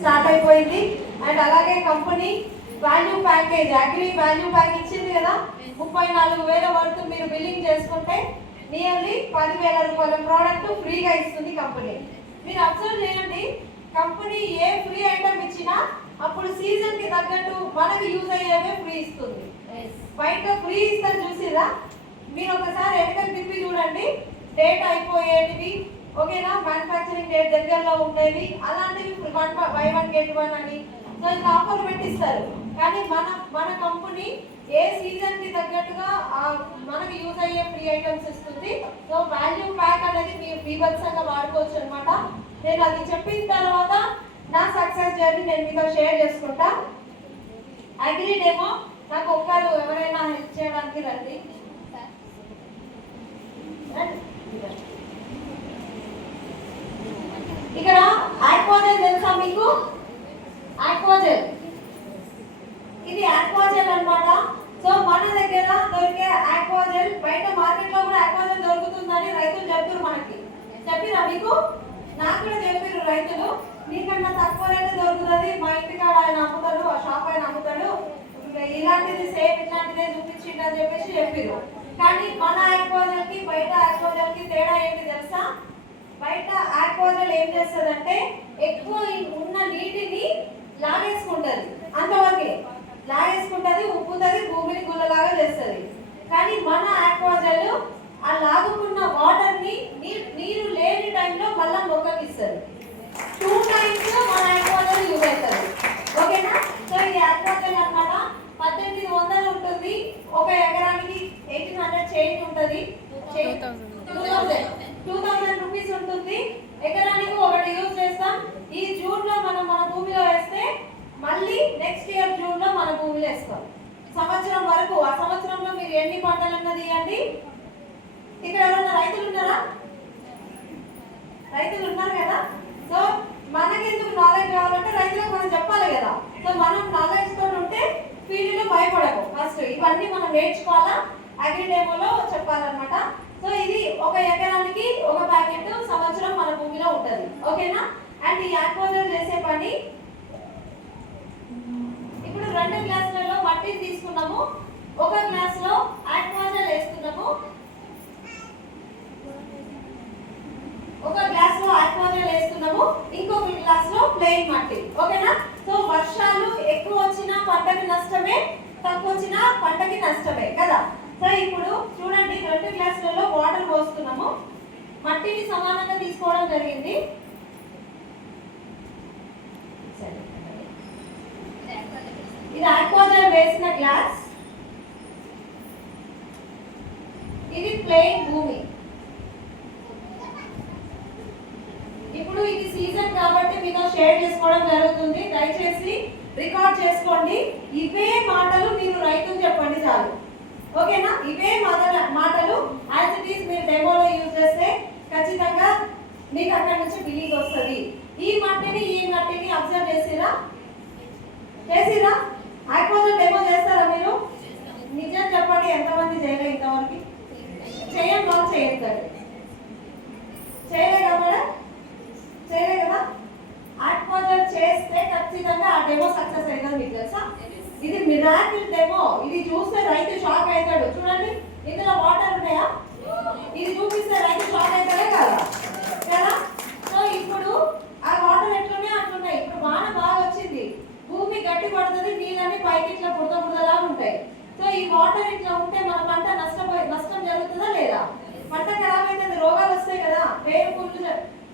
Start అయిపోయింది. And అలాగే company value package agri value pack ఇచ్చింది కదా, 34,000 వరకు మీరు బిల్లింగ్ చేసుకుంటే నియర్లీ 10,000 రూపాయల ప్రోడక్ట్ ఫ్రీగా ఇస్తుంది కంపెనీ. మీరు అబ్జర్వ్ చేయండి, కంపెనీ ఏ ఫ్రీ ఐటమ్ ఇచ్చినా అప్పుడు సీజన్ కి తగ్గట్టు మనకి యూజ్ అయ్యేవే ఫ్రీ ఇస్తుంది. బయట ఫ్రీ ఇస్తారు చూసిరా, మీరు ఒకసారి ఎన్నికలు తిప్పి చూడండి, డేట్ అయిపోయేటివి ఓకేనా, మ్యానుఫ్యాక్చరింగ్ డేట్ దగ్గరలో ఉండేవి అలాంటివి బై 1 get 1 అని ఆఫర్ పెట్టిస్తారు. కానీ మన కంపెనీ ఏ సీజన్ కి తగ్గట్టుగా మనకి యూజ్ అయ్యే ఫ్రీ ఐటమ్స్ ఇస్తుంది. సో వాల్యూ ప్యాక్ అనేది మీరు బీభత్సంగా వాడుకోవచ్చు అనమాట. నేను అది చెప్పిన తర్వాత నా సక్సెస్ జర్నీ నేను మీతో షేర్ చేసుకుంటా. అగ్రి డెమో నాకు ఒక్కరు ఎవరైనా హెల్ప్ చేయడానికి రండి. ఇక్కడ ఆక్వాజెల్ తెలుసా మీకు? ఆక్వాజెల్, ఇది ఆక్వాజెల్ అన్నమాట. సో మన దగ్గర దొరికే ఆక్వాజెల్ బయట మార్కెట్ లో కూడా ఆక్వాజెల్ దొరుకుతుందని రైతులు చెప్తారు. మనకి చెప్పిరా మీకు? నాకు కూడా చెప్పారు రైతులు, నీకన్నా తక్కువ రేటు దొరుకుతుంది, మా ఇంటికాడ ఆయన అమ్ముతాడు, ఆ షాప్ ఆయన అమ్ముతాడు, ఇలాంటిది సేమ్ ఇట్లాంటిదే చూపించింది అని చెప్పేసి చెప్పారు. కానీ మన ఆక్వాజెల్ కి బయట ఆక్వాజెల్ కి తేడా ఏంటి తెలుసా? బయట ఆక్వాజెల్ ఏం చేస్తుందంటే ఎక్కువ ఉన్న నీటిని లాగేసుకుంటది, అంతవరకే లాగేసుకుంటది, ఉప్పుతుంది, భూమిని గుల్లలాగా చేస్తుంది. కానీ మన ఆక్వాజెల్ ఆ లాగుకున్న వాటర్ ని నీరు లేని టైంలో మళ్ళా మొక్కకి ఇస్తుంది. 2 times మన ఆక్వాజెల్ యూజ్ అవుతుంది. ఓకేనా? సో ఇది ఆక్వాజెల్ అన్నమాట. 1800 ఉంటుంది, ఒక ఎకరానికి 1800 చేంజ్ ఉంటుంది, 2000 రూపీస్ ఉంటుంది. ఎకరానికి ఒకటి యూజ్ చేస్తాం. ఈ జూన్ లో మనం మన భూమిలో వేస్తే మళ్ళీ నెక్స్ట్ ఇయర్ జూన్ లో మన భూమిలో వేస్తాం. సంవత్సరం వరకు, ఆ సంవత్సరంలో మీరు ఎన్ని పంటలన్నా తీయండి. ఇక్కడ ఎవరైనా రైతులు ఉన్నారా? రైతులు ఉన్నారు కదా. సో మనకి ఎందుకు నాలెడ్జ్ కావాలంటే రైతులకు మనం చెప్పాలి కదా. సో మనం నాలెడ్జ్ తో ఉంటే ఫీల్డ్ లో భయపడకు. ఫస్ట్ ఇవన్నీ మనం నేర్చుకోవాలా, అగ్రి డెమోలో చెప్పాలన్నమాట. సో ఇది ఒక ఎకరానికి ఒక ప్యాకెట్ సంవత్సరం మన భూమిలో ఉంటుంది. ఓకేనా? అండ్ ఈ ఆక్వాజెల్ చేసే పని, ఇప్పుడు 2 గ్లాసులలో మట్టి తీసుకున్నాము, ఒక గ్లాస్ లో ఆక్వాజెల్ వేస్తున్నాము, ఒక గ్లాస్ లో ఆక్వాజెల్ వేస్తున్నాము, ఇంకొక గ్లాస్ లో ప్లెయిన్ మట్టి. ఓకేనా? సో వర్షాలు ఎక్కువ వచ్చినా పంటకి నష్టమే, తక్కువ వచ్చినా పంటకి నష్టమే కదా. సో ఇప్పుడు చూడండి, 2 గ్లాసులలో వాటర్ పోస్తున్నాము, మట్టిని సమానంగా తీసుకోవడం జరిగింది. ఇది ఆక్వాజెల్ వేసిన గ్లాస్, ఇది ప్లెయిన్ భూమి. ఇప్పుడు ఇది సీజన్ కాబట్టి మీతో షేర్ చేసుకోవడం జరుగుతుంది. దయచేసి రికార్డ్ చేసుకోండి. ఇవే మాటలు మీరు రైతులు చెప్పండి చాలు. ఓకేనా? ఇవే మాటలు యాజ్ ఇట్ ఈస్ మీరు డెమోలో యూజ్ చేస్తే ఖచ్చితంగా మీకు అక్కడ నుంచి బిలీవ్ వస్తుంది. ఈ మట్టిని అబ్జర్వ్ చేసిరా? ఆక్వాజెల్ డెమో చేస్తారా మీరు? నిజం చెప్పండి, ఎంతమంది చేయలే ఇంతవరకు? చేయండి, వాళ్ళు చేస్తారు. చేయలే కదా? చేయలే కదా? ఆక్వాజెల్ చేస్తే ఖచ్చితంగా ఆ డెమో సక్సెస్ అవుతుంది. మీకు తెలుసా? ఇది మిరాకిల్ డెమో. ఇది చూస్తే రైతు షాక్ అవుతాడు. చూడండి, ఇందులో వాటర్ ఉన్నాయా? ఇది చూపిస్తే రైతు షాక్ అవుతాడే కదా. సో ఇప్పుడు ఆ వాటర్ ఎట్లున్నాయి అట్లున్నాయి. ఇప్పుడు వాన బాగా వచ్చింది, భూమి గట్టి పడుతుంది, నీళ్ళని పైకి ఇట్లా బురదలా ఉంటాయి. సో ఈ వాటర్ ఇట్లా ఉంటే మన పంట నష్టం జరుగుతుందా లేదా? పంట ఖరాబ్ అవుతుంది, రోగాలు వస్తాయి కదా, పేరు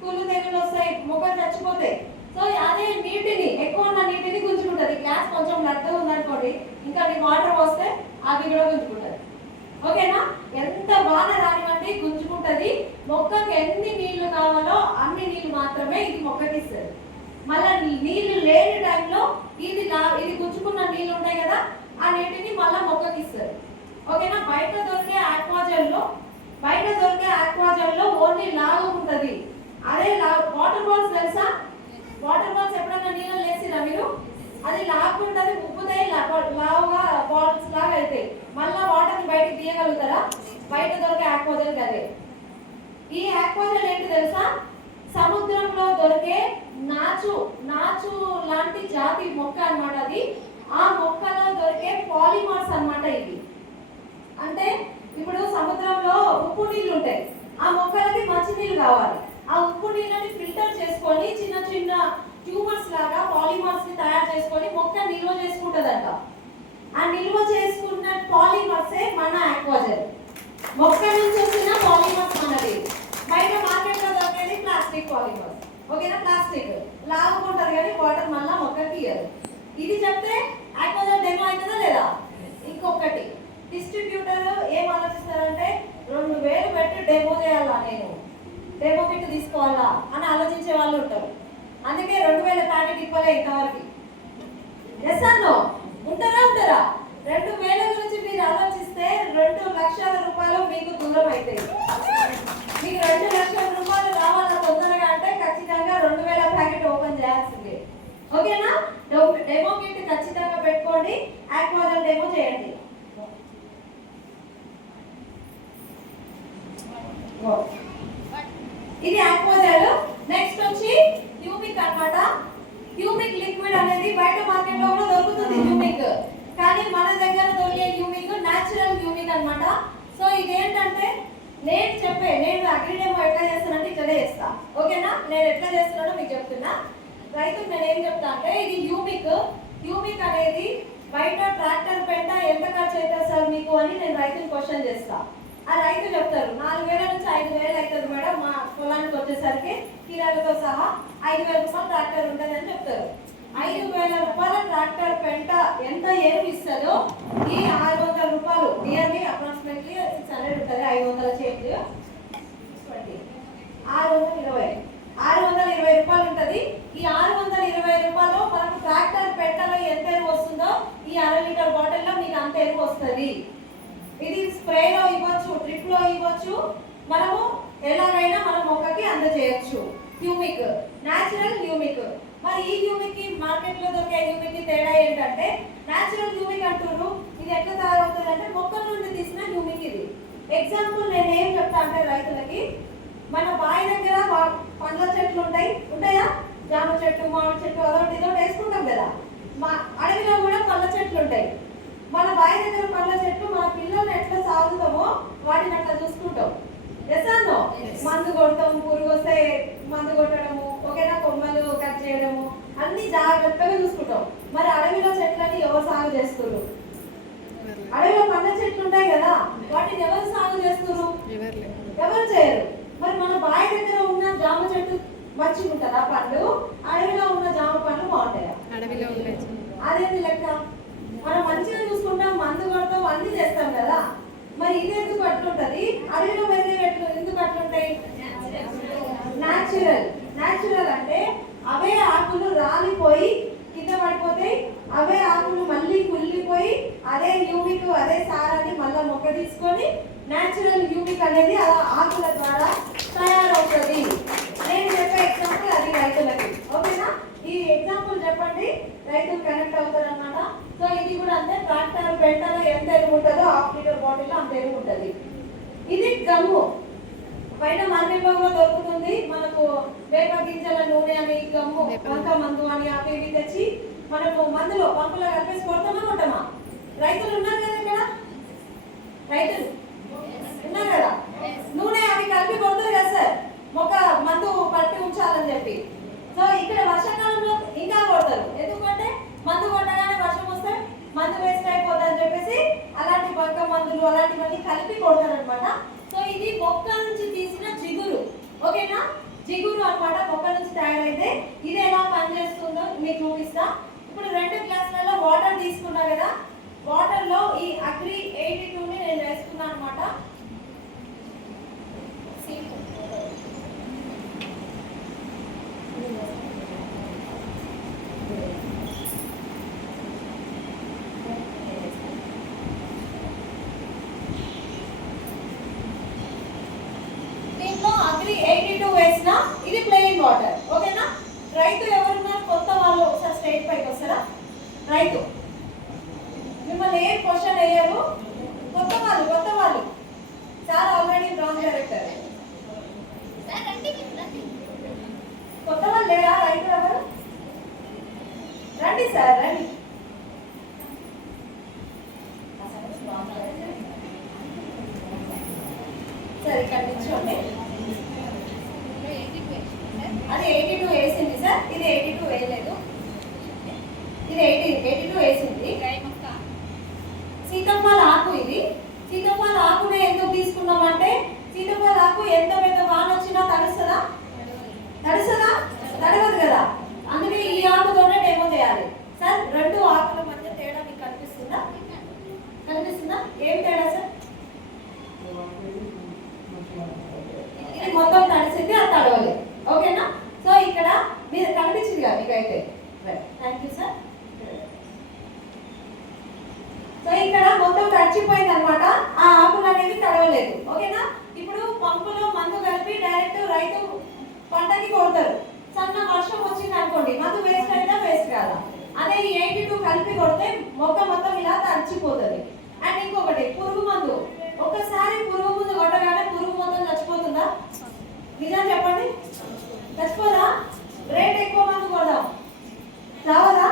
కుళ్ళు తెగులు వస్తాయి, మొక్కలు చచ్చిపోతాయి. సో అదే నీటిని, ఎక్కువ ఉన్న నీటిని గుంజుకుంటుంది. గ్లాస్ కొంచెం లడ్డు ఉందనుకోండి, ఇంకా మీ వాటర్ పోస్తే అది కూడా గుంజుకుంటుంది. ఓకేనా? ఎంత వాన రానివ్వండి గుంజుకుంటుంది. మొక్కకి ఎన్ని నీళ్లు కావాలో అన్ని నీళ్లు మాత్రమే ఇది మొక్కకి ఇస్తుంది. మళ్ళీ నీళ్లు లేని టైంలో ఇది గుంజుకున్న నీళ్లు ఉంటాయి కదా, ఆ నీటిని మళ్ళీ మొక్కకి ఇస్తుంది. ఓకేనా? బయట దొరికే ఆక్వాజెల్లో ఓన్లీ లాగు ఉంటుంది. అదే వాటర్ బాల్స్ తెలుసా? వాటర్ బాల్స్ ఎప్పుడైనా నీళ్ళు వేసిరా మీరు? అది లాక్కుంటుంది, ఉప్పుతాయి, లావుగా బాల్స్ లాగా అవుతాయి. మళ్ళీ వాటర్ని బయటకు తీయగలుగుతారా? బయట దొరికే ఆక్వాజెల్ అదే. ఈ ఆక్వాజెల్ ఏంటి తెలుసా? సముద్రంలో దొరికే నాచు మొక్క అన్నమాట అది. ఆ మొక్కలో దొరికే పాలిమర్స్ అన్నమాట ఇవి. అంటే ఇప్పుడు సముద్రంలో ఉప్పు నీళ్ళు ఉంటాయి, ఆ మొక్కలకి మంచి నీళ్ళు కావాలి. ఆ ఉప్పు నీళ్ళని ఫిల్టర్ చేసుకొని చిన్న చిన్న ట్యూబర్స్ లాగా పాలిమర్స్ ని తయారు చేసుకొని మొక్క నిల్వ చేసుకుంటదంట. ఆ నిల్వ చేసుకున్న పాలిమర్సే మన ఆక్వాజెల్. మొక్క నుంచి వచ్చిన పాలిమర్స్ మనది. బయట మార్కెట్ లో దొరికేది ప్లాస్టిక్ పాలిమర్స్. ఓకేనా? ప్లాస్టిక్ లాగుకుంటది కానీ వాటర్ మళ్ళా మొక్కకి ఇయ్యదు. ఇది చెప్తే ఆక్వాజెల్ డెమో అవుతుందా లేదా? ఇంకొకటి, డిస్ట్రిబ్యూటర్ ఏం ఆలోచిస్తారంటే 2000 పెట్టి డెమో చేయాలా, నేను డెమో కిట్ తీసుకోవాలా అని ఆలోచించే వాళ్ళు ఉంటారు. అందుకే 2000 ప్యాకెట్ ఇవ్వలే ఇంతవరకు. ఎస్ అన్నో ఉంటారా? 2000 గురించి మీరు ఆలోచిస్తే 2 లక్షల రూపాయలు మీకు దూరం అవుతాయి. మీకు 2 లక్షల రూపాయలు రావాలా తొందరగా అంటే ఖచ్చితంగా 2000 ప్యాకెట్ ఓపెన్ చేయాల్సిందే. ఓకేనా? డెమో కిట్ ఖచ్చితంగా పెట్టుకోండి, ఆక్వాజెల్ డెమో చేయండి. ఇది ఆక్వాజెల్. నెక్స్ట్ వచ్చి హ్యూమిక్ అన్నమాట. హ్యూమిక్ లిక్విడ్ అనేది బయట మార్కెట్ లో కూడా దొరుకుతుంది హ్యూమిక్, కానీ మన దగ్గర దొరికే హ్యూమిక్ నేచురల్ హ్యూమిక్ అన్నమాట. సో ఇదేంటంటే నేను అగ్రిడెమో ఎట్లా చేస్తానంటే ఇట్లా చేస్తా. ఓకేనా? నేను ఎట్లా చేస్తున్నానో మీకు చెప్తున్నా. రైతుకు నేను ఏం చెప్తా అంటే ఇది హ్యూమిక్ అనేది బయట ట్రాక్టర్ పెంట ఎంత ఖర్చు అవుతుంది సార్ మీకు అని నేను రైతుని క్వశ్చన్ చేస్తా. ఆ రైతు చెప్తారు 4000 నుంచి 5000 అవుతుంది మేడం, మా పొలానికి వచ్చేసరికి కిరాలతో సహా 5000 రూపాయలు ట్రాక్టర్ ఉంటుంది అని చెప్తారు. 5000 రూపాయల ట్రాక్టర్ పెంట ఎంత ఎరువు ఇస్తుందో ఈ 600 రూపాయలు, నియర్లీ అప్రాక్సిమేట్లీ 600 ఉంటుంది, 500 చేంజ్ 620 రూపాయలు ఉంటుంది. ఈ 620 రూపాయలు మనకు ట్రాక్టర్ పెంటలో ఎంత ఎరువు వస్తుందో ఈ 1/2 లీటర్ బాటిల్లో మీకు అంత ఎరువు వస్తుంది. ఇది స్ప్రేలో ఇవ్వచ్చు, డ్రిప్ లో ఇవ్వచ్చు, మనము ఎలాగైనా మన మొక్కకి అందజేయచ్చు. Humic natural humic. మరి ఈ హ్యూమిక్ కి మార్కెట్ లో దొరికే హ్యూమిక్ కి తేడా ఏంటంటే నేచురల్ హ్యూమిక్ అంటున్నారు. ఇది ఎట్లా తయారవుతుంది అంటే మొక్కల నుండి తీసిన హ్యూమిక్ ఇది. ఎగ్జాంపుల్ నేను ఏం చెప్తా అంటే రైతులకి, మన బావి దగ్గర పండ్ల చెట్లు ఉంటాయా? జామ చెట్టు, మామిడి చెట్టు, అదొకటి ఇదొకటి వేసుకుంటాం కదా. మా అడవిలో కూడా పండ్ల చెట్లు ఉంటాయి. మన బావి దగ్గర పండ్ల చెట్లు మన పిల్లల్ని ఎట్లా సాగుతామో వాటిని అట్లా చూసుకుంటాం. ఎస్ అన్నో? మందు కొడతాం, పురుగు వస్తే మందు కొట్టడము, ఓకేనా, కొమ్మలు కట్ చేయడము, అన్ని జాగ్రత్తగా చూసుకుంటాం. మరి అడవిలో చెట్లని ఎవరు సాగు చేస్తున్నారు? అడవిలో పండ్ల చెట్లు ఉంటాయి కదా, వాటిని ఎవరు సాగు చేస్తున్నారు? ఎవరు చేయరు. మరి మన బావి దగ్గర ఉన్న జామ చెట్టు మంచిగా ఉంటుందా పండు? అడవిలో ఉన్న జామ పండ్లు బాగుంటాయా? అడవిలో అదేంటి లెక్క? మనం మంచిగా చూసుకుంటాం, మందు కొడతాం, అన్ని చేస్తాం కదా. మరి ఇది ఎందుకు అట్లుంటది? అడవిలో పెరిగే చెట్లు ఎందుకు అట్లుంటాయి? న్యాచురల్ అంటే అవే ఆకులు రాలిపోయి కింద పడిపోతాయి, అవే ఆకులు మళ్ళీ కుళ్ళిపోయి అదే హ్యూమిక్, అదే సారాన్ని మళ్ళీ మొక్క తీసుకొని న్యాచురల్ హ్యూమిక్ అనేది అలా ఆకుల ద్వారా తయారవుతుంది. నేను చెప్పే ఎగ్జాంపుల్ అది రైతులకి. ఓకేనా? ఈ ఎగ్జాంపుల్ చెప్పండి, రైతులు కనెక్ట్ అవుతారు అన్నమాట. సో ఇది కూడా అంతే, ట్రాక్టర్ పెంటలో ఎంత ఎరువు ఉంటుందో 1/2 లీటర్ బాటిల్లో అంత ఎరువు ఉంటుంది. ఇది గమ్ము, బయట మార్కెట్లో కూడా దొరుకుతుంది. మనకు వేప గింజల నూనె అని, గమ్ము, వంక మందు అని అవి ఇవి తెచ్చి మనకు మందులో పంపులో కలిపేసి కొడతామా కొట్టమా? రైతులు ఉన్నారు కదా ఇక్కడ, రైతులు ఉన్నారు కదా, నూనె అవి కలిపి కొడతారు కదా సార్, మొక్క మందు పట్టి ఉంచాలని చెప్పి. సో ఇక్కడ వర్షాకాలంలో ఇంకా కొడతారు, ఎందుకంటే మందు కొట్టగానే వర్షం వస్తే మందు వేస్ట్ అయిపోతుంది అని చెప్పేసి అలాంటి బంక మందులు అలాంటివన్నీ కలిపి కొడతారు అనమాట. సో ఇది మొక్క నుంచి తీసిన జిగురు. ఓకేనా? జిగురు అన్నమాట మొక్క నుంచి తయారైతే. ఇది ఎలా పనిచేస్తుందో మీకు చూపిస్తా. ఇప్పుడు 2 గ్లాసులలో వాటర్ తీసుకున్నా కదా, వాటర్ లో ఈ అగ్రి 82ని నేను వేసుకున్నాను అనమాట. ఇది ప్లెయిన్ వాటర్. ఓకేనా? రైతు ఎవరున్నారు? కొత్త వాళ్ళు ఒకసారి స్టేజ్ పైకి వస్తారా? రైతు మిమ్మల్ని ఏం క్వశ్చన్ అయ్యారు? కొత్త వాళ్ళు సార్ ఆల్రెడీ బ్రాంచ్ డైరెక్టర్. కొత్త వాళ్ళు లేరా? రైతు ఎవరు? రండి సార్ రండి. సరే ఇక్కడ నిల్చోండి. అది 82 వేసింది సార్, ఇది 82 వేయలేదు, ఇది 82 వేసింది. సీతఫల ఆకు, ఇది సీతఫల ఆకునే ఎందుకు తీసుకున్నామంటే సీతఫల ఆకు ఎంత పెద్ద వాన వచ్చినా తడుస్తుందా? తడుస్తుందా? తడవదు కదా. అందుకే ఈ ఆకుతోనే డెమో చేయాలి. సార్ రెండు ఆకుల మధ్య తేడా మీకు కనిపిస్తుందా? కనిపిస్తుందా? ఏం తేడా సార్? ఇది మొత్తం తడిసింది, అది తడవలేదు. ఓకేనా? సో ఇక్కడ మీరు కనిపించింది కదా మీకైతే. Thank you sir. సో ఇక్కడ మొత్తం తడిచిపోయింది అనమాట, ఆ ఆకులు అనేవి తడవలేదు. ఓకేనా? ఇప్పుడు పంపులో మందు కలిపి డైరెక్ట్ రైతు పంటకి కొడతారు. సన్న వర్షం వచ్చింది అనుకోండి, మందు వేస్ట్ అయినా వేస్ట్ కాదా? అదే ఈ 82 కలిపి కొడితే మొక్క మొత్తం ఇలా తడిచిపోతుంది. అండ్ ఇంకొకటి పురుగు మందు, ఒకసారి పురుగు మందు కొట్టగానే పురుగు మొత్తం చచ్చిపోతుందా? నిజం చెప్పండి, చచ్చిపోదా? రేట్ ఎక్కువ మందు కొడదాం, రావదా?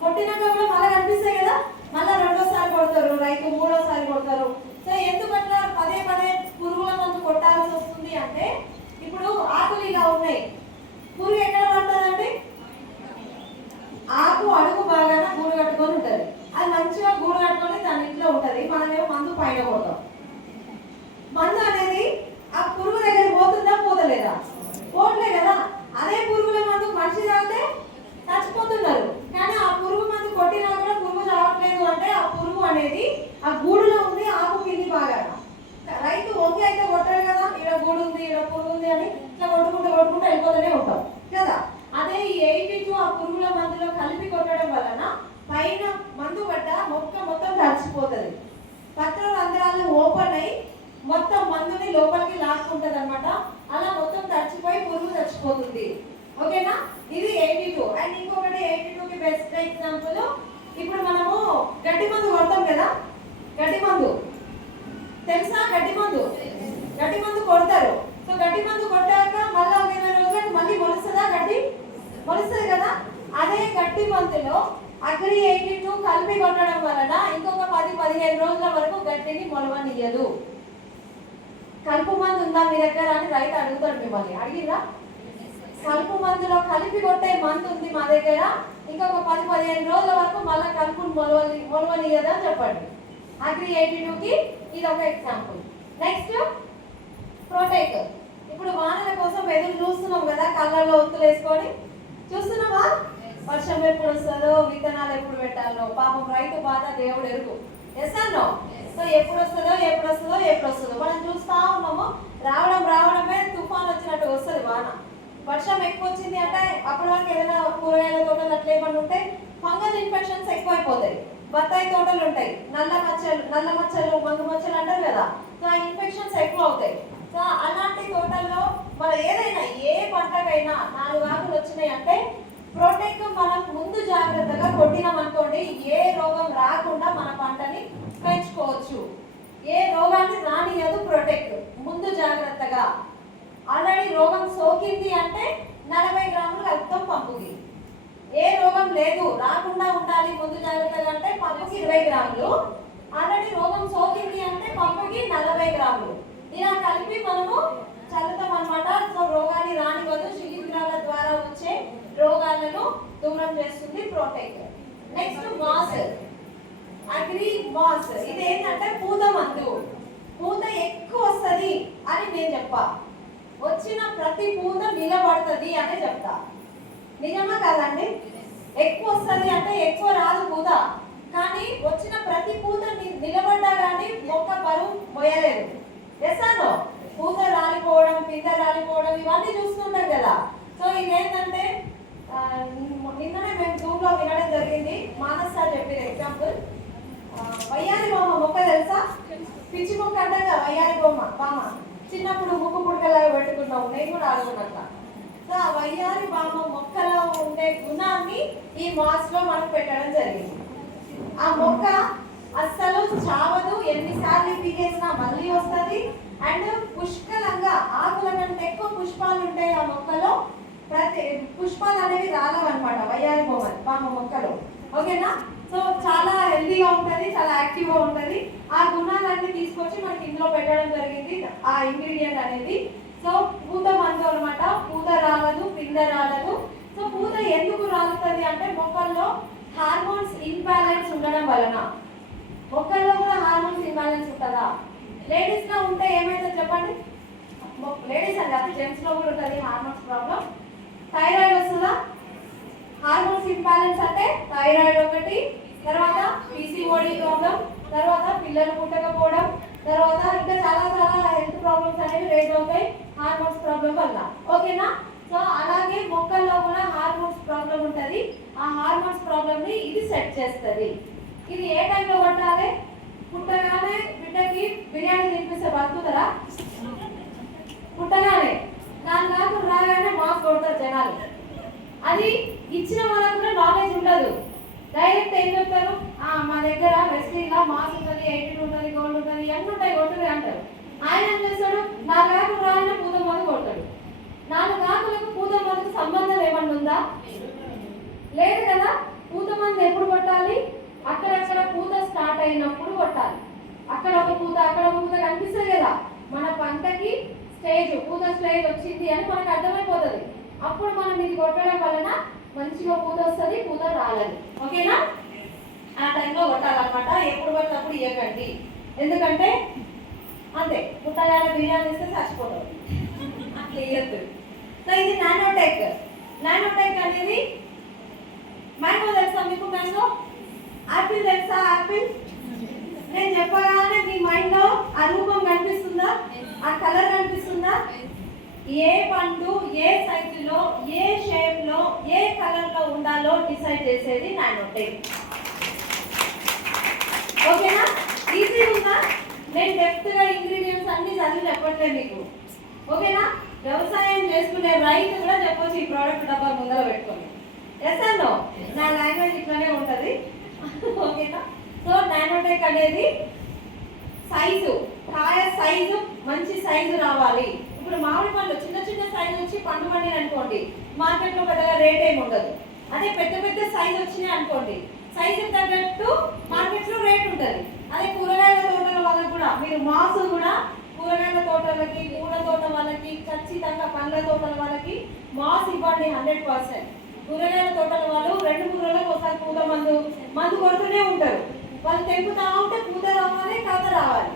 కొట్టినాక కూడా మళ్ళీ కనిపిస్తాయి కదా, మళ్ళీ రెండోసారి కొడతారు రైతు, మూడోసారి కొడతారు. సో ఎందుకట్లా పదే పదే పురుగుల మందు కొట్టాల్సి వస్తుంది అంటే, ఇప్పుడు ఆకులు ఇలా ఉన్నాయి, పురుగు ఎక్కడ పడుతుందండి? ఆకు అడుగు బాగానే గూడు కట్టుకొని ఉంటుంది, అది మంచిగా గూడు కట్టుకొని దాని ఇంట్లో ఉంటుంది. మనమేమో మందు పైన కొడతాం. మందు అనేది ఆ పురుగు దగ్గర పోతుందా పోతలేదా? పోట్లే కదా. అదే పురుగుల మందు మనిషి తాగితే చచ్చిపోతున్నారు, కానీ ఆ పురుగు మందు కొట్టినా కూడా పురుగు రావట్లేదు అంటే ఆ పురుగు అనేది ఆ గూడులో ఉంది, ఆకు కింది బాగా. రైతు ఓకే అయితే కొట్టాడు కదా, ఇక్కడ గూడు ఉంది, ఇక్కడ పురుగు ఉంది అని ఇట్లా కొట్టుకుంటూ వెళ్ళిపోతూనే ఉంటాం కదా. అదే ఈ 82 ఆ పురుగుల మందులో కలిపి కొట్టడం వలన పైన మందు పడ్డ మొక్క మొత్తం తడిచిపోతుంది, పత్ర రంధ్రాలు ఓపెన్ అయ్యి మొత్తం మందుని లోపలికి లాక్కుంటది అనమాట. అలా మొత్తం తడిచిపోయి పురుగు చచ్చిపోతుంది. ఓకేనా? ఇది 82. అండ్ ఇంకొకటి 82కి బెస్ట్ ఎగ్జాంపుల్, ఇప్పుడు మనము గడ్డి మందు కొడతాం కదా, గడ్డి మందు తెలుసా? గడ్డి మందు కొడతారు. సో గడ్డి మందు కొట్టాక మళ్ళీ ఒక 20 రోజులకు మళ్ళీ మొలుస్తుందా? గడ్డి మొలుస్తుంది కదా. అదే గడ్డి మందులో అగ్రి 82 కలిపి కొట్టడం వలన ఇంకొక 10-15 రోజుల వరకు గడ్డిని మొలవనియ్యదు. కలుపు మందు ఉందా మీ దగ్గర అని రైతు అడుగుతాడు మిమ్మల్ని, అడిగిరా? కలుపు మందులో కలిపి కొట్టే మందు ఉంది మా దగ్గర, ఇంకొక 10-15 రోజుల వరకు మళ్ళీ కలుపుని మొలవనియ్యదు అని చెప్పండి. అగ్రి 82కి ఇది ఒక ఎగ్జాంపుల్. Next protect. ఇప్పుడు వానల కోసం ఎదురు చూస్తున్నాం కదా, కళ్ళల్లో ఒత్తులు వేసుకొని చూస్తున్నామా? వర్షం ఎప్పుడు వస్తుందో, విత్తనాలు ఎప్పుడు పెట్టాలో, పాపం రైతు బాధ దేవుడు ఎరుగు. ఎస్ అన్నో? సో ఎప్పుడు వస్తుందో మనం చూస్తా ఉన్నాము. రావడమే తుఫాన్ వచ్చినట్టు వస్తుంది వాన. వర్షం ఎక్కువ వచ్చింది అంటే అప్పటి వరకు ఏదైనా కూరగాయల తోటలు అట్లా ఏమన్నా ఉంటే ఫంగల్ ఇన్ఫెక్షన్స్ ఎక్కువైపోతాయి. బత్తాయి తోటలు ఉంటాయి, నల్ల మచ్చలు మందు మచ్చలు అంటారు కదా, సో ఆ ఇన్ఫెక్షన్స్ ఎక్కువ అవుతాయి. సో అలాంటి తోటల్లో మన ఏదైనా ఏ పంటకైనా 4 ఆకులు వచ్చినాయి అంటే ప్రొటెక్ట్ మనం ముందు జాగ్రత్తగా కొట్టినాం అనుకోండి, ఏ రోగం రాకుండా మన పంటని పెంచుకోవచ్చు. ఏ రోగాన్ని రానియదు ప్రొటెక్ట్ ముందు జాగ్రత్తగా. ఆల్రెడీ రోగం సోకింది అంటే 40 గ్రాములు కలుపుతాం పంపుకి. ఏ రోగం లేదు రాకుండా ఉండాలి ముందు జాగ్రత్తగా అంటే పంపుకి 20 గ్రాములు. ఆల్రెడీ రోగం సోకింది అంటే పంపుకి 40 గ్రాములు. ఇలా కలిపి మనము చల్లుతాం అనమాట. సో రోగాన్ని రానివ్వదు, శిలీంధ్రాల ద్వారా వచ్చే రోగాలను దూరం చేస్తుంది protect. Next mass, agri mass. ఇది ఏంటంటే పూత మందు. పూత ఎక్కువ వస్తుంది అని నేను చెప్పా, వచ్చిన ప్రతి పూత నిలబడుతుంది అని చెప్తా. నిజమా కాదండి? ఎక్కువ వస్తుంది అంటే ఎక్కువ రాదు పూత, కానీ వచ్చిన ప్రతి పూత నిలబడ్డా కానీ మొక్క బరువు మోయలేదు. ఎస్సానో? పూత రాలిపోవడం, పింద రాలిపోవడం ఇవన్నీ చూస్తుంటాం కదా. సో ఇదేంటంటే నిన్ననే మేము జూమ్లో వినడం జరిగింది, మానస్ సార్ చెప్పిన ఎగ్జాంపుల్. వయ్యారి బొమ్మ మొక్క తెలుసా? పిచ్చి మొక్క అంటాగా వయ్యారి బామ. చిన్నప్పుడు ముక్కు పుడకలాగా పెట్టుకున్నాము, నేను కూడా ఆడుకున్నట్ల. సో ఆ వయ్యారి బామ మొక్కలో ఉండే గుణాన్ని ఈ మాస్లో మనం పెట్టడం జరిగింది. ఆ మొక్క అస్సలు చావదు, ఎన్నిసార్లు పీకేసినా మళ్ళీ వస్తుంది. అండ్ పుష్కలంగా ఆకుల కంటే ఎక్కువ పుష్పాలు ఉంటాయి ఆ మొక్కలో. ప్రతి పుష్పాలు అనేవి రాలవన్నమాట వయ్యారి మొక్కలు. ఓకేనా? సో చాలా హెల్తీగా ఉంటుంది, చాలా యాక్టివ్గా ఉంటుంది. ఆ గుణాలన్నీ తీసుకొచ్చి మనకి ఇందులో పెట్టడం జరిగింది ఆ ఇంగ్రీడియంట్ అనేది. సో పూత మందు అనమాట. పూత రాలదు, పిందె రాలదు. సో పూత ఎందుకు రాలుతుంది అంటే మొక్కల్లో హార్మోన్స్ ఇంబ్యాలెన్స్ ఉండడం వలన. మొక్కల్లో కూడా హార్మోన్స్ ఇంబ్యాలెన్స్ ఉంటుందా? లేడీస్లో ఉంటే ఏమైతే చెప్పండి? లేడీస్ అండి, అది జెంట్స్లో కూడా ఉంటుంది హార్మోన్స్ ప్రాబ్లం. థైరాయిడ్ వస్తుందా? హార్మోన్స్ ఇంబ్యాలెన్స్ అంటే థైరాయిడ్ ఒకటి, తర్వాత పీసీఓడి ప్రాబ్లం, తర్వాత పిల్లలు పుట్టకపోవడం, తర్వాత ఇంకా చాలా చాలా హెల్త్ ప్రాబ్లమ్స్ అనేవి రేజ్ అవుతాయి హార్మోన్స్ ప్రాబ్లం వల్ల. ఓకేనా? సో అలాగే మొక్కల్లో కూడా హార్మోన్స్ ప్రాబ్లం ఉంటుంది. ఆ హార్మోన్స్ ప్రాబ్లమ్ని ఇది సెట్ చేస్తుంది. ఇది ఏ టైంలో కొట్టాలి? పుట్టగానే బిడ్డకి బిర్యానీ తినిపిస్తే బతుకుతారా? పుట్టగానే 4 గంటలు రాగానే మాస్ కొడతారు జనాలు. అది ఇచ్చిన వాళ్ళకు కూడా నాలెడ్జ్ ఉండదు. డైరెక్ట్ ఏం చెప్తారు? మా దగ్గర వెస్టింగ్లా మాస్ ఉంటుంది, 80 ఉంటుంది, గోల్డ్ ఉంటుంది, అన్నీ ఉంటాయి, కొట్టుది అంటారు. ఆయన ఏం చేస్తాడు? 4 గంటలు రాగానే పూత మందు కొడతాడు. 4 గంటలకు పూత మందుకు సంబంధం ఏమన్నా ఉందా? లేదు కదా. పూత మందు ఎప్పుడు కొట్టాలి? అక్కడక్కడ పూత స్టార్ట్ అయినప్పుడు కొట్టాలి. అక్కడ ఒక పూత, అక్కడ ఒక పూత కనిపిస్తుంది కదా. మన పంటకి స్టేజ్, పూత స్టేజ్ వచ్చింది అని మనకు అర్థమైపోతుంది. అప్పుడు మనం ఇది కొట్టడం వలన మంచిగా పూత వస్తుంది, పూత రాలేదు. ఓకేనా? ఆ టైంలో కొట్టాలన్నమాట. ఎప్పుడు పడినప్పుడు ఇవ్వకండి, ఎందుకంటే అంతే పుట్టగానే బిర్యానీ ఇస్తే చచ్చిపోతారు, అట్లా ఇవ్వద్దు. సో ఇది నానోటెక్. నానోటెక్ అనేది మ్యాంగో తెలుసా మీకు? మ్యాంగో. యాపిల్ తెలుసా? యాపిల్. నేను చెప్పగానే మీ మైండ్లో ఆ రూపం కనిపిస్తుందా? ఆ కలర్ కనిపిస్తుందా? ఏ పండు ఏ సైజులో, ఏ షేప్లో, ఏ కలర్లో ఉండాలో డిసైడ్ చేసేది నానోటెక్. ఓకేనా? ఈజీ ఉందా? నేను డెప్త్గా ఇంగ్రీడియంట్స్ అన్ని చదివి చెప్పట్లేదు మీకు. ఓకేనా? వ్యవసాయం చేసుకునే రైతు కూడా చెప్పొచ్చు ఈ ప్రోడక్ట్ డబ్బా ముందర పెట్టుకొని. Yes and no? నా లాంగ్వేజ్ ఇట్లానే ఉంటుంది. ఓకేనా? సో నానోటెక్ అనేది సైజు, కాయ సైజు మంచి సైజు రావాలి. ఇప్పుడు మామిడి పండ్లు చిన్న చిన్న సైజు వచ్చి పండు పండిన అనుకోండి, మార్కెట్లో పెద్దగా రేట్ ఏమి ఉండదు. అదే పెద్ద పెద్ద సైజు వచ్చినాయి అనుకోండి, సైజు తగ్గట్టు మార్కెట్లో రేట్ ఉంటుంది. అదే కూరగాయల తోటల వాళ్ళకి కూడా, మీరు మాసు కూడా కూరగాయల తోటలకి, పూల తోట వాళ్ళకి, ఖచ్చితంగా పండ్ల తోటల వాళ్ళకి మాస్ ఇవ్వండి 100%. కూరగాయల తోటల వాళ్ళు 2-3 రోజులకు ఒకసారి పూత మందు కొడుతూనే ఉంటారు. వాళ్ళు తెంపుతా ఉంటే పూత రావాలి, కాత రావాలి.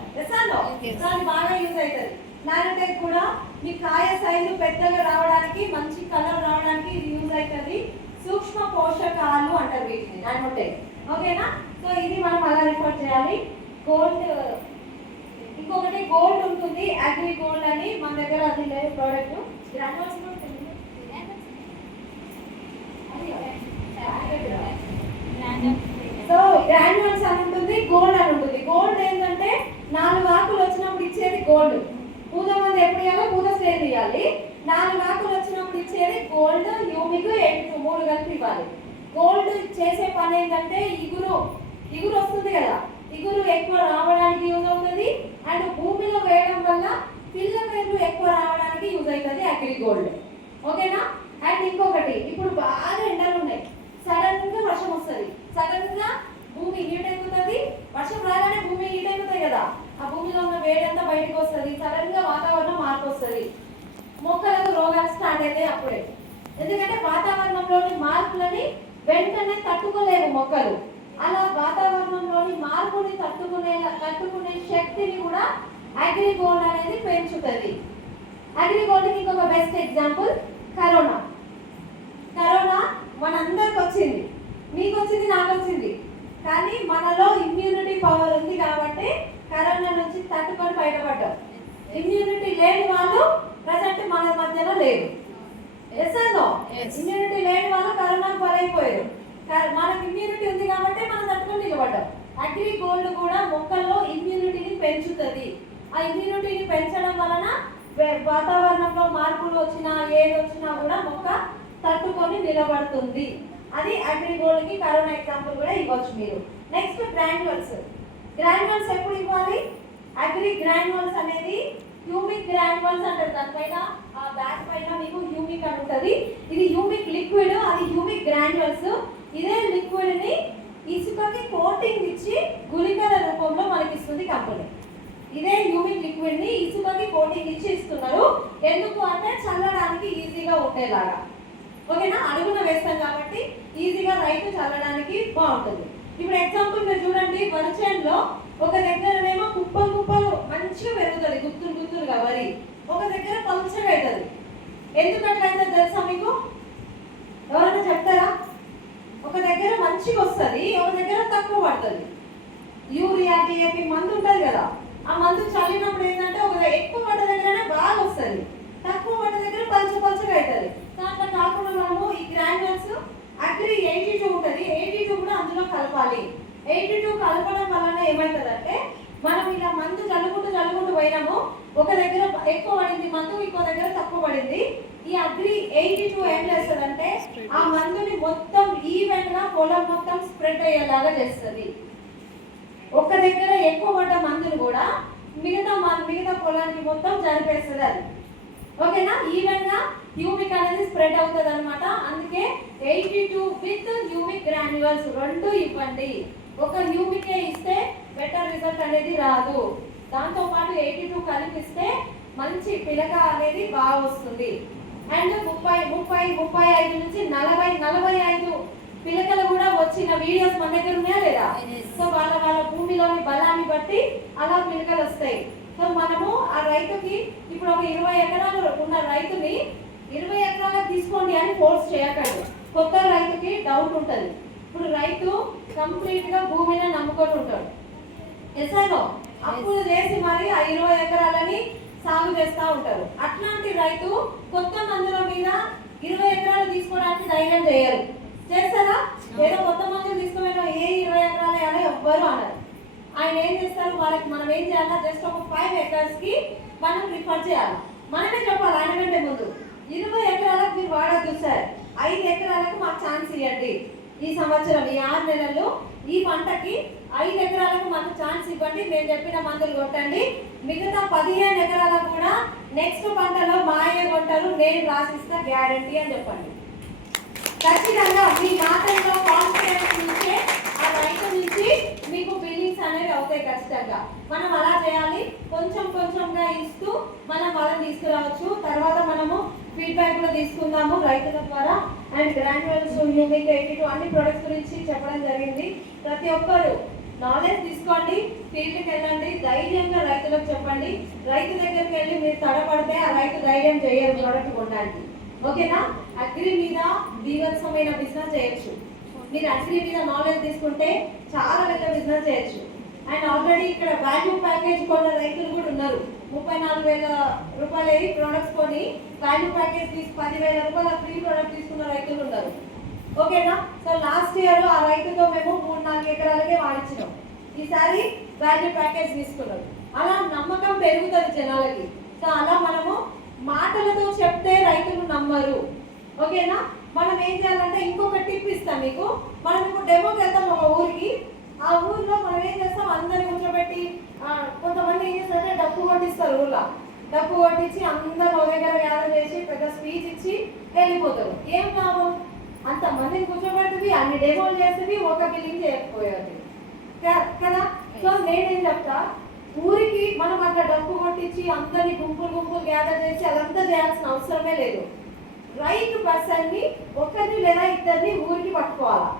దాన్ని బాగా యూజ్ అవుతుంది. నానోటెక్ కూడా మీ కాయ సైజు పెద్దగా రావడానికి, మంచి కలర్ రావడానికి ఇది యూజ్ అవుతుంది. సూక్ష్మ పోషకాలు అంటారు వీటిని, నానోటెక్. ఓకేనా? సో ఇది మనం అలా రిఫర్ చేయాలి. గోల్డ్, ఇంకొకటి గోల్డ్ ఉంటుంది, అగ్రి గోల్డ్ అని. మన దగ్గర అది లేదు ప్రోడక్ట్. గ్రాన్యూల్స్ కూడా సో గ్రాన్యూల్స్ అని ఉంటుంది, గోల్డ్ అని ఉంటుంది. గోల్డ్ ఏంటంటే 4 ఆకులు వచ్చినప్పుడు ఇచ్చేది గోల్డ్. పూత మంది ఎప్పుడు ఇవ్వాలి? పూత స్టేజ్ ఇవ్వాలి. 4 ఆకులు వచ్చినప్పుడు ఇచ్చేది గోల్డ్, యూమిక్, 3 కలిపి ఇవ్వాలి. గోల్డ్ చేసే పని ఏంటంటే ఇగురు వస్తుంది కదా, ఇగురు ఎక్కువ రావడానికి యూజ్ అవుతుంది. అండ్ భూమిలో వేయడం వల్ల పిల్ల వేర్లు ఎక్కువ రావడానికి యూజ్ అవుతుంది అగ్రి గోల్డ్. ఓకేనా? అండ్ ఇంకొకటి, ఇప్పుడు బాగా ఎండలు ఉన్నాయి, సడన్ గా వర్షం వస్తుంది, సడన్ గా భూమి హీట్ ఎక్కుతుంది. వర్షం రాగానే భూమి హీట్ ఎక్కుతాయి కదా, ఆ భూమిలో ఉన్న వేడంతా బయటకు వస్తుంది, సడన్ గా వాతావరణం మార్పు వస్తుంది, మొక్కలకు రోగాలు స్టార్ట్ అవుతాయి అప్పుడే. ఎందుకంటే వాతావరణంలోని మార్పులని వెంటనే తట్టుకోలేవు మొక్కలు. అలా వాతావరణంలోని మార్పుని తట్టుకునే శక్తిని కూడా అగ్రి గోల్డ్ అనేది పెంచుతుంది. అగ్రి గోల్డ్కి ఇంకొక బెస్ట్ ఎగ్జాంపుల్ కరోనా. కరోనా మనందరికి వచ్చింది, మీకు వచ్చింది, నాకు వచ్చింది. కానీ మనలో ఇమ్యూనిటీ పవర్ ఉంది కాబట్టి కరోనా నుంచి తట్టుకొని బయటపడ్డాం. ఇమ్యూనిటీ లేని వాళ్ళు ప్రజెంట్ మన మధ్యలో లేరు. Yes and no? ఇమ్యూనిటీ లేని వాళ్ళు కరోనాకు బలైపోయారు. మనకు ఇమ్యూనిటీ ఉంది కాబట్టి మనం తట్టుకొని నిలబడ్డాం. అగ్రి గోల్డ్ కూడా మొక్కల్లో ఇమ్యూనిటీని పెంచుతుంది. ఆ ఇమ్యూనిటీని పెంచడం వలన వాతావరణంలో మార్పులు వచ్చినా ఏది వచ్చినా కూడా మొక్క తట్టుకొని నిలబడుతుంది. అది అగ్రి గోల్డ్కి కరోనా ఎగ్జాంపుల్ కూడా ఇవ్వచ్చు మీరు. Next granules. గ్రాన్యూల్స్ ఎప్పుడు ఇవ్వాలి? అగ్రి గ్రాన్యూల్స్ అనేది హ్యూమిక్ గ్రాన్యువల్స్ అంటారు. దానిపైన ఆ బ్యాక్ పైన మీకు హ్యూమిక్ అని ఉంటుంది. ఇది హ్యూమిక్ లిక్విడ్, అది హ్యూమిక్ గ్రాన్యువల్స్. ఇదే లిక్విడ్ ని ఇసుకకి కోటింగ్ ఇచ్చి గుళికల రూపంలో మనకి ఇస్తుంది కంపెనీ. ఇదే హ్యూమిక్ లిక్విడ్ ని ఇసుకకి కోటింగ్ ఇచ్చి ఇస్తున్నారు. ఎందుకు అంటే చల్లడానికి ఈజీగా ఉండేలాగా. ఓకేనా, అడుగున వేస్తాం కాబట్టి ఈజీగా రైతు చల్లడానికి బాగుంటుంది. ఇప్పుడు ఎగ్జాంపుల్ మీరు చూడండి, వరి చేనులో ఒక దగ్గరనేమో కుప్పలు కుప్పలు మంచిగా పెరుగుతుంది, గుత్తులు గుత్తులుగా వరి, ఒక దగ్గర పలుచగా అవుతుంది. ఎందుకు అట్లా అవుతుంది తెలుసా మీకు? ఎవరైనా చెప్తారా? ఒక దగ్గర మంచిగా వస్తుంది, ఒక దగ్గర తక్కువ పడుతుంది. యూరియా డిఏపి మందు ఉంటుంది కదా, ఆ మందు చల్లినప్పుడు ఏంటంటే ఒక ఎక్కువ పడ్డ దగ్గరనే బాగా వస్తుంది, తక్కువ పడ్డ దగ్గర పలుచగా అవుతుంది. దాంట్లో కాకుండా మనము ఈ గ్రాన్యుల్స్ అగ్రి 82 ఉంటుంది, 82 కూడా అందులో కలపాలి. 82 కలపడం వలన ఏమవుతుందంటే మనం ఇలా మందు చల్లుకుంటూ పోయినాము, ఒక దగ్గర ఎక్కువ పడింది మందు, ఇంకో దగ్గర తక్కువ పడింది. ఈ అగ్రి 82 ఏం చేస్తుందంటే ఆ మందుని మొత్తం ఈవెంట్ గా పొలం మొత్తం స్ప్రెడ్ అయ్యేలాగా చేస్తుంది. ఒక దగ్గర ఎక్కువ పడ్డ మందుని కూడా మిగతా పొలానికి మొత్తం జరిపేస్తుంది అది. ఓకేనా, ఈవెన్ గా హ్యూమిక్ అనేది స్ప్రెడ్ అవుతుంది అనమాట. అందుకే 82 విత్ హ్యూమిక్ గ్రాన్యువల్స్ రెండు ఇవ్వండి. ఒక హ్యూమికే ఇస్తే బెటర్ రిజల్ట్ అనేది రాదు, దాంతో పాటు 82 కలిపిస్తే మంచి పిలక అనేది బాగా వస్తుంది. అండ్ 35 నుంచి 40-45 పిలకలు కూడా వచ్చిన వీడియోస్ మన దగ్గర ఉన్నాయా లేదా? సో వాళ్ళ భూమిలోని బలాన్ని బట్టి అలా పిలకలు వస్తాయి. సో మనము ఆ రైతుకి ఇప్పుడు ఒక 20 ఎకరాలు ఉన్న రైతుని 20 ఎకరాలకు తీసుకోండి అని ఫోర్స్ చేయకండి. కొత్త రైతుకి డౌట్ ఉంటుంది. ఇప్పుడు రైతు కంప్లీట్ గా భూమిని నమ్ముకొని ఉంటాడు, ఎస్ఐలో అప్పులు చేసి మరి ఆ 20 ఎకరాలని సాగు చేస్తూ ఉంటారు. అట్లాంటి రైతు కొత్త మందుల మీద 20 ఎకరాలు తీసుకోవడానికి ధైర్యం చేయరు. చేస్తారా? ఏదో కొత్త మందులు తీసుకోవడం ఏ 20 ఎకరాలే అని ఎవ్వరు అన్నారు. ఆయన ఏం చేస్తారు, వాళ్ళకి మనం ఏం చేయాలా, జస్ట్ ఒక 5 acres కి మనం ప్రిఫర్ చేయాలి. మనమే చెప్పాలి ఆయన కంటే ముందు 20 ఎకరాలకు మీరు వాడద్దు సార్, 5 ఎకరాలకు మాకు ఛాన్స్ ఇవ్వండి. ఈ సంవత్సరం ఈ 6 నెలలు ఈ పంటకి 5 ఎకరాలకు మాకు ఛాన్స్ ఇవ్వండి, మేము చెప్పిన మందులు కొట్టండి. మిగతా 15 ఎకరాలకు కూడా నెక్స్ట్ పంటలో మాయే కొట్టారు, నేను రాసిస్తా గ్యారంటీ అని చెప్పండి. ఖచ్చితంగా మీ మాటల్లో కాన్ఫిడెన్స్ నుంచే ఆ రైతు నుంచి మీకు బిల్డింగ్స్ అనేవి అవుతాయి. ఖచ్చితంగా మనం అలా చేయాలి, కొంచెంగా ఇస్తూ మనం వాళ్ళని తీసుకురావచ్చు. తర్వాత మనము ఫీడ్బ్యాక్ కూడా తీసుకుందాము రైతుల ద్వారా. అండ్ గ్రాన్యువల్స్, హ్యూమిక్ 82 అన్ని ప్రొడక్ట్స్ గురించి చెప్పడం జరిగింది. ప్రతి ఒక్కరు నాలెడ్జ్ తీసుకోండి, ఫీల్డ్కి వెళ్ళండి, ధైర్యంగా రైతులకు చెప్పండి. రైతు దగ్గరికి వెళ్ళి మీరు తడపడితే ఆ రైతు ధైర్యం చేయరు ప్రోడక్ట్ కొనడానికి. ఓకేనా, అగ్రి మీద బీభత్సమైన బిజినెస్ చేయొచ్చు. మీరు అగ్రి మీద నాలెడ్జ్ తీసుకుంటే చాలా పెద్ద బిజినెస్ చేయొచ్చు. అండ్ ఆల్రెడీ ఇక్కడ వాల్యూ ప్యాకేజ్ కొన్న రైతులు కూడా ఉన్నారు. 34,000 రూపాయలు ప్రొడక్ట్స్ కొని వాల్యూ ప్యాకేజ్ 10,000 రూపాయల ఫ్రీ ప్రొడక్ట్ తీసుకున్న రైతులు ఉన్నారు. ఓకేనా, సో లాస్ట్ ఇయర్ ఆ రైతుతో మేము 3-4 ఎకరాలకే వాడించినాం. ఈసారి వాల్యూ ప్యాకేజ్ తీసుకున్నాం. అలా నమ్మకం పెరుగుతుంది జనాలకి. సో అలా మనము మాటలతో చెప్తే రైతులు నమ్మరు. ఓకేనా, మనం ఏం చేయాలంటే ఇంకొక టిప్ ఇస్తాం మీకు. మనం ఇప్పుడు డెమోకి వెళ్తాం ఒక ఊరికి, ఆ ఊర్లో మనం ఏం చేస్తాం, అందరిని కూర్చోబెట్టి కొంతమంది ఏం చేస్తారంటే డప్పు కొట్టిస్తారు. ఊళ్ళో డప్పు కొట్టించి అందరూ ఒక దగ్గర గ్యాదర్ చేసి పెద్ద స్పీచ్ ఇచ్చి వెళ్ళిపోతారు. ఏం లాభం? అంతమందిని కూర్చోబెడుతుంది, అన్ని డెమోలు చేస్తుంది, ఒక బిల్డింగ్ చేయకపోయేది కదా. సో నేనేం చెప్తా, ఊరికి మనం అట్లా డప్పు కొట్టించి అందరినీ గుంపులు గ్యాదర్ చేసి అదంతా చేయాల్సిన అవసరమే లేదు. రైట్ పర్సన్ని ఒకరిని లేదా ఇద్దరిని ఊరికి పట్టుకోవాలా,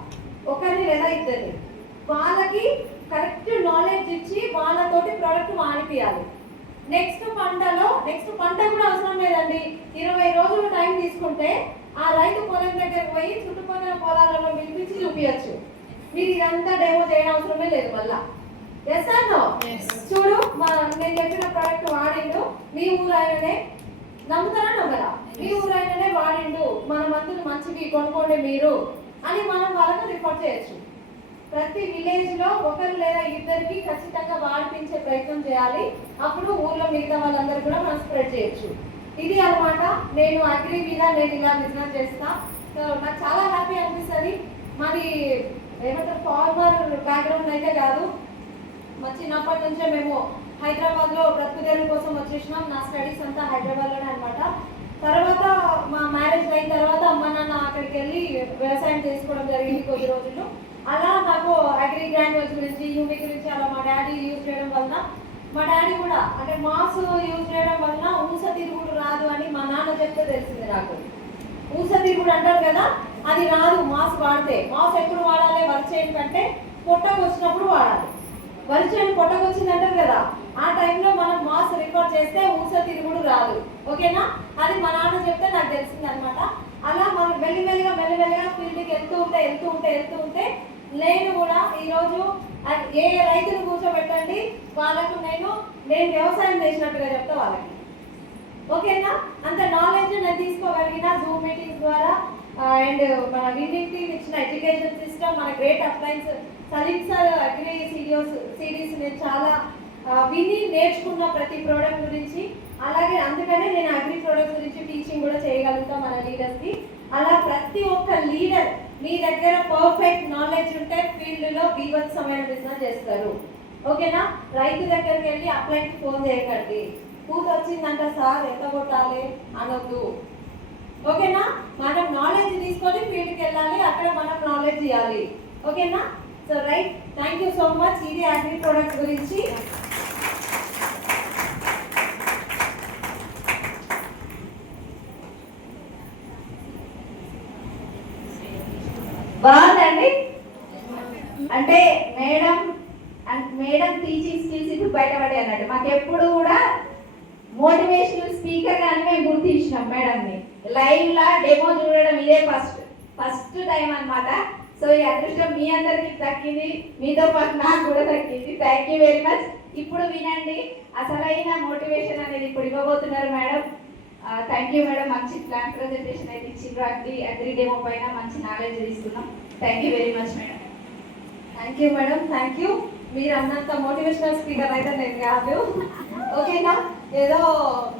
ఒకరిని లేదా ఇద్దరిని, వాళ్ళకి కరెక్ట్ నాలెడ్జ్ ఇచ్చి వాళ్ళతోటి ప్రోడక్ట్ మానిపియాలి. నెక్స్ట్ పంట కూడా అవసరం లేదండి, 20 రోజులు టైం తీసుకుంటే ఆ రైతు పొలం దగ్గరకు పోయి చుట్టుపక్కల పొలాలలో పిలిపించి చూపించచ్చు. మీరు ఇదంతా డెమో చేయడం అవసరమే లేదు. మళ్ళా ఎస్ ఆర్ నో? చూడు, నేను చెప్పిన ప్రోడక్ట్ వాడిండు, మీ ఊరైననే, నమ్ముతారా నమ్మరా? మీ ఊరైననే వాడిండు, మన మందులు మంచివి కొనుక్కోండి మీరు అని మనం వాళ్ళని రిపోర్ట్ చేయొచ్చు. ప్రతి విలేజ్ లో ఒకరు లేదా ఇద్దరికి ఖచ్చితంగా వాడిపించే ప్రయత్నం చేయాలి. అప్పుడు ఊర్లో మిగతా వాళ్ళందరూ కూడా మనం స్ప్రెడ్ చేయొచ్చు. ఇది అన్నమాట, నేను అగ్రి మీద నేను ఇలా బిజినెస్ చేస్తా. సో నాకు చాలా హ్యాపీ అనిపిస్తుంది. మరి ఏమంటారు, ఫార్మర్ బ్యాక్గ్రౌండ్ అయితే కాదు, మా చిన్నప్పటి నుంచే మేము హైదరాబాద్లో బ్రతుకుదేరు కోసం వచ్చేసినాం. నా స్టడీస్ అంతా హైదరాబాద్లోనే అనమాట. తర్వాత మా మ్యారేజ్ అయిన తర్వాత అమ్మ నాన్న అక్కడికి వెళ్ళి వ్యవసాయం చేసుకోవడం జరిగింది కొద్ది రోజులు. అలా నాకు అగ్రి గ్రాన్యువల్స్ గురించి యూమి గురించి అలా మా డాడీ యూజ్ చేయడం వలన, మా డాడీ కూడా అంటే మాస్ యూజ్ చేయడం వలన ఊస తిరుగుడు రాదు అని మా నాన్న చెప్తే తెలిసింది నాకు. ఊస తిరుగుడు అంటారు కదా, అది రాదు మాస్ వాడితే. మాస్ ఎప్పుడు వాడాలి? వరిచేను కంటే పొట్టకు వచ్చినప్పుడు వాడాలి. వరిచేను పొట్టకు వచ్చింది అంటారు కదా, ఆ టైంలో మనం మాస్ రికార్డ్ చేస్తే ఊస తిరుగుడు రాదు. ఓకేనా? అది మా నాన్న చెప్తే నాకు తెలిసింది అనమాట. అలా మనం మెల్లిమెల్లిగా ఫీల్డ్కి వెళ్తూ ఉంటే నేను కూడా ఈరోజు ఏ రైతును కూర్చోబెట్టండి వాళ్ళకు నేను వ్యవసాయం చేసినట్టుగా చెప్తా వాళ్ళకి. ఓకేనా? అంత నాలెడ్జ్ నేను తీసుకోగలిగిన జూమ్ మీటింగ్స్ ద్వారా అండ్ మన విన్నింగ్ ఇచ్చిన ఎడ్యుకేషన్ సిస్టమ్, మన great appliance Salim sir agri series నేను చాలా విని నేర్చుకున్న ప్రతి ప్రోడక్ట్ గురించి. అలాగే అందుకనే నేను అగ్రి ప్రోడక్ట్స్ గురించి టీచింగ్ కూడా చేయగలుగుతాం మన లీడర్స్కి. అలా ప్రతి ఒక్క లీడర్ మీ దగ్గర పర్ఫెక్ట్ నాలెడ్జ్ ఉంటే ఫీల్డ్లో బీభత్సమైన బిజినెస్ చేస్తారు. ఓకేనా? రైతు దగ్గరికి వెళ్ళి అప్లైకి ఫోన్ చేయకండి. పూత వచ్చిందంట సార్ ఎంత కొట్టాలి అనొద్దు. ఓకేనా? మనం నాలెడ్జ్ తీసుకొని ఫీల్డ్కి వెళ్ళాలి, అక్కడ మనం నాలెడ్జ్ ఇవ్వాలి. ఓకేనా? So right, thank you so much. ఇది అగ్రి ప్రొడక్ట్స్ గురించి. బాగుందండి. అంటే మేడం టీచింగ్ స్కిల్స్ ఇప్పుడు బయటపడే అన్నట్టు. మాకు ఎప్పుడు కూడా మోటివేషనల్ స్పీకర్ గాని మేము గుర్తించినాం మేడంని. లైవ్ లా డెమో చూడడం ఇదే ఫస్ట్ టైం అన్నమాట. సో ఈ అదృష్టం మీ అందరికి దక్కింది, మీతో పాటు నాకు కూడా దక్కింది. Thank you very much. ఇప్పుడు వినండి, అసలైన మోటివేషన్ అనేది ఇప్పుడు ఇవ్వబోతున్నారు మేడం. Thank you madam. మంచి ప్లాన్ ప్రజెంటేషన్ అయితే ఇచ్చిండ్రు. అగ్రి డెమో పైన మంచి నాలెడ్జ్ తీసుకున్నాం. Thank you very much madam. Thank you madam, thank you. మీరు అన్నంత మోటివేషనల్ స్పీకర్ అయితే నేను కాదు. ఓకేనా? ఏదో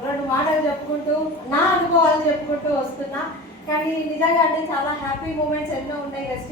2 మాటలు చెప్పుకుంటూ నా అనుభవాలు చెప్పుకుంటూ వస్తున్నా. కానీ నిజంగా అంటే చాలా హ్యాపీ మూమెంట్స్ ఎన్నో ఉన్నాయి.